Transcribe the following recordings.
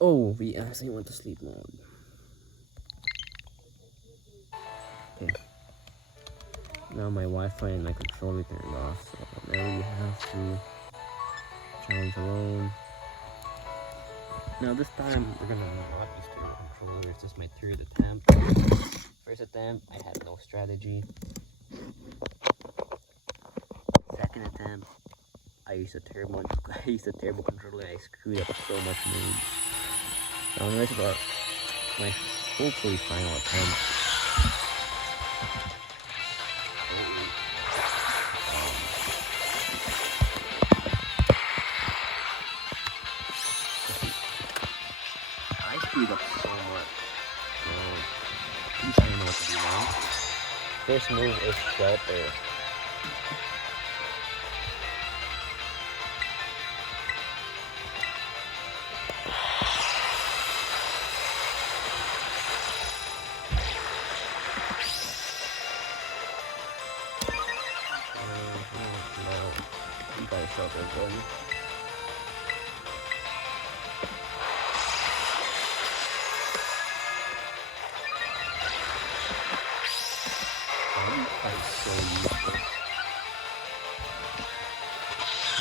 Oh, we actually went to sleep mode. Okay. Now my Wi-Fi and my controller turned off, so now we have to challenge alone. Now this time we're gonna not use the controller. It's just my third attempt. First attempt, I had no strategy. Second attempt, I used a terrible controller. I screwed up so much moves. Now this is my hopefully final attempt. I screwed up so much. So at least I know what to do now. First move is shelter. Shelter again. So useful.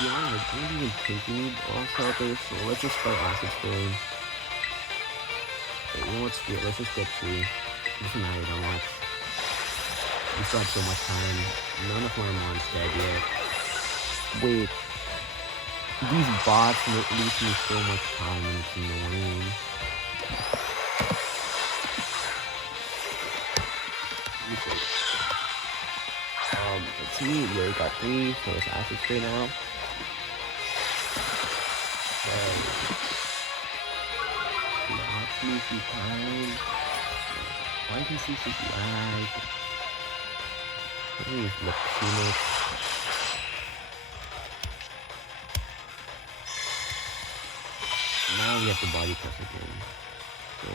Yeah, I don't even think we need all shelters, so let's just start acid spray. Okay, you know what's good? Let's just get 2. It doesn't matter how much. We still have so much time. None of my mons dead yet. Wait. These bots lose me so much time and it's annoying. It's me, we already got 3, so it's acid spray now. Lots me time. Why can see such lag? Let me just look too much. Now we have to body press again. So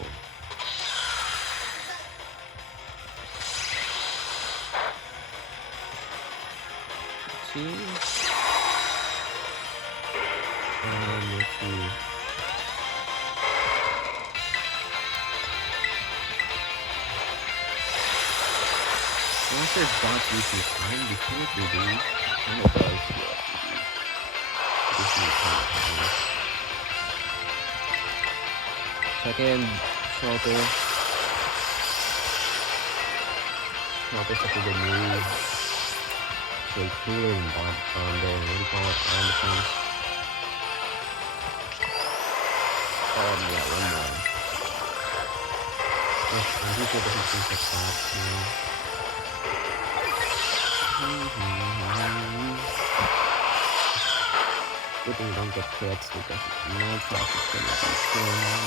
let's see. Let's see. Once there's bots losing time, we can't really do. And it does. Second shelter. Shelter's such a good move. It's like cooler than what do you call it? Ground defense. Yeah, one more. I'm pretty sure it doesn't seem like that. Good thing we don't get crits because no traffic is gonna be strong.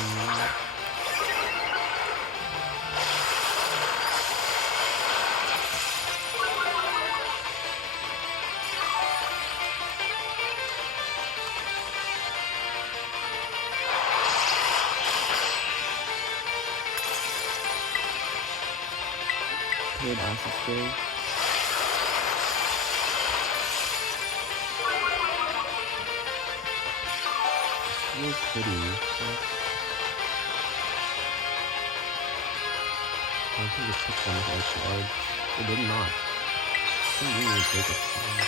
Good acid spray. Feels pretty useless. I think it took one of my shards. It did not. It didn't really take a shard.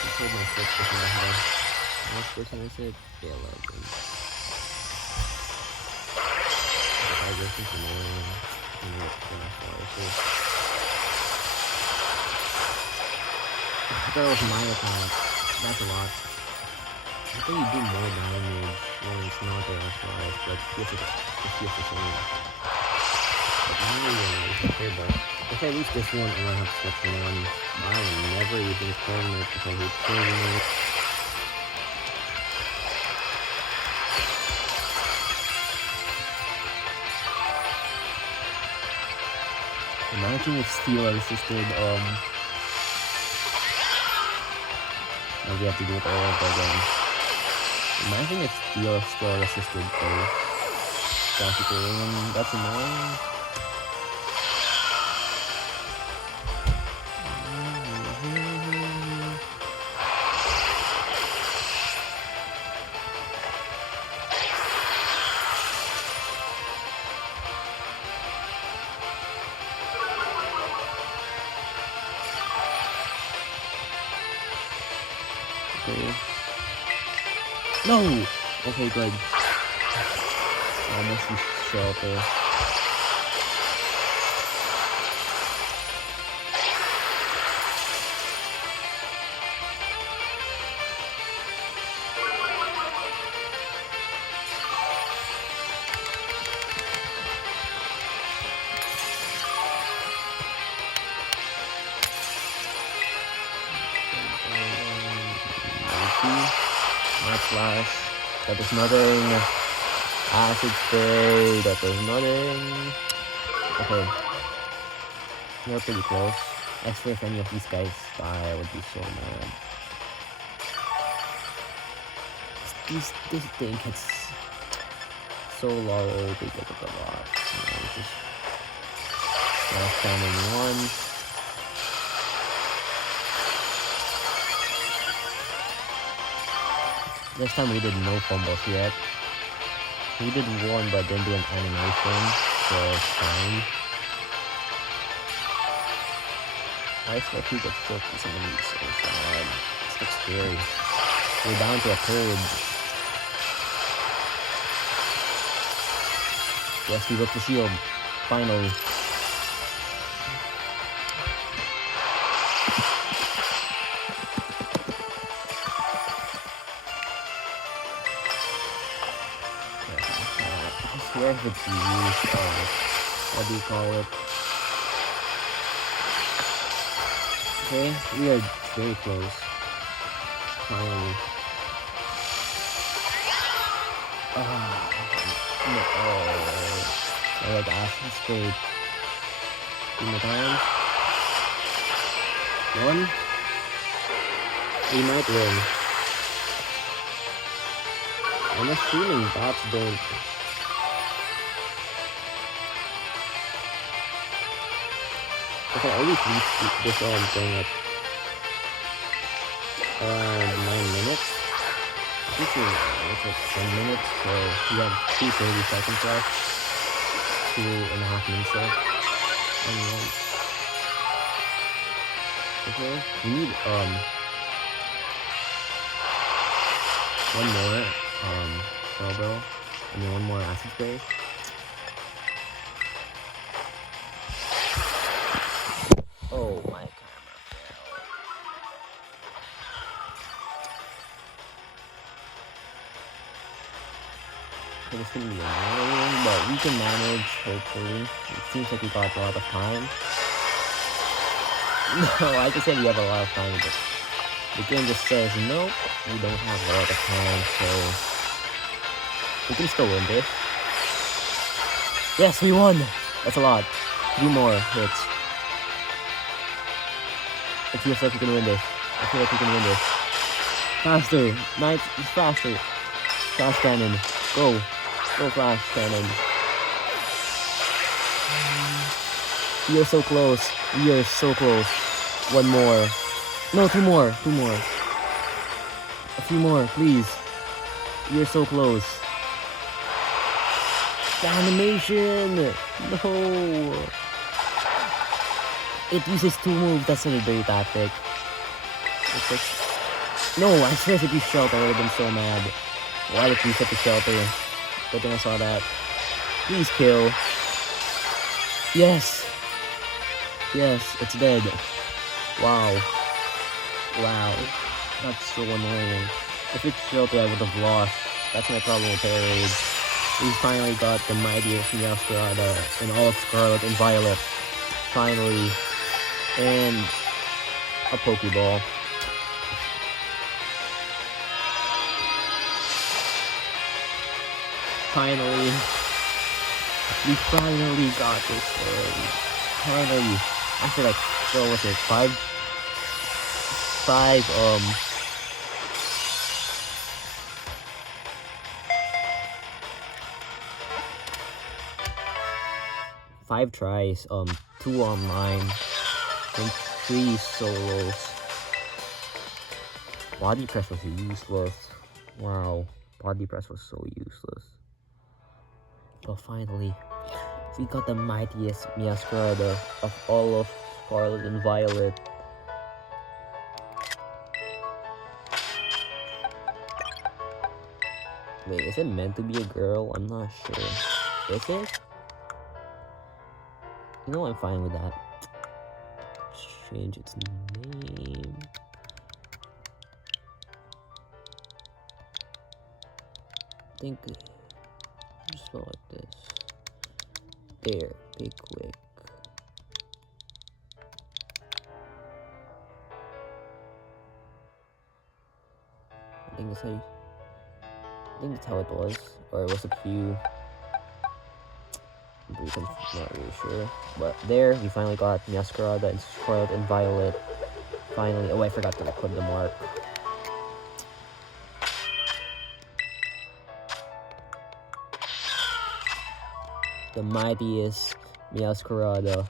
I played my first person I had. Last person I said, dialga. I guess it's annoying. I thought it was my attack. That's a lot. I think you do more damage when it's not the darkrai, but it's just the same. But now we're gonna use the herba. If I lose this one, I'm gonna have to switch one. I am never using coordinate because I hate coordinate. Imagine if Steel assisted, now we have to do it all over again. Imagine if Steel still assisted both. That's annoying. Okay. No! Okay, good. Almost reached shelter. Not slash. That is nothing. Acid spray. That is nothing. Okay. We're pretty close. I swear if any of these guys die, I would be so mad. This thing gets so low because of the loss. You know, just last time in one. This time we did no fumbles yet. We did one but didn't do an animation, so it's fine. I swear he gets killed for some of these so sad. This looks scary. We're down to a third. Yes, we broke the shield. Finally. I swear if it's used, what do you call it? Okay, we are very close. Finally. I like acid spray. 2 more times. 1. We might win. I'm assuming bots don't. If I always reach this thing at around 9 minutes. This is like 10 minutes, so we have 2:30 seconds left. 2.5 minutes left. Okay, we need one more elbow, and then one more acid spray. Oh my camera fell. Okay, it's gonna be annoying, but we can manage, hopefully. It seems like we got a lot of time. No, I just said we have a lot of time, but the game just says, nope, we don't have a lot of time, so we can still win this. Yes, we won! That's a lot. 3 more hits. It feels like we can win this. I feel like we can win this. Faster! Nice, faster! Flash cannon. Go! Go flash cannon. We are so close. We are so close. 1 more. No, 2 more. 2 more. A few more, please. We are so close. The animation! No! It uses 2 moves. That's a very tactic. It's like... No, I swear if it used shelter, I would have been so mad. Why did it reset the shelter? Good thing I saw that. Please kill. Yes! Yes, it's dead. Wow. Wow. That's so annoying. If it's shelter, I would have lost. That's my problem with Tera. We finally got the mightiest Meowscarada in all of Scarlet and Violet. Finally. And a Pokeball. Finally. We finally got this thing. Finally. After like, what was it, 5 tries, 2 online, and 3 solos. Body press was useless. Wow, body press was so useless. But finally, we got the mightiest Meowscarada of all of Scarlet and Violet. Wait, is it meant to be a girl? I'm not sure. Is it? You know, I'm fine with that. Change its name. I think just spell like this. There, big quick. I think that's how it was, or it was a few. I'm not really sure, but there we finally got Meowscarada and Scarlet and Violet. Finally, oh, I forgot to put the mark. The mightiest Meowscarada.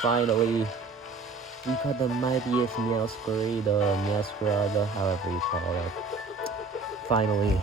Finally, we got the mightiest Meowscarada, however you call it. Finally.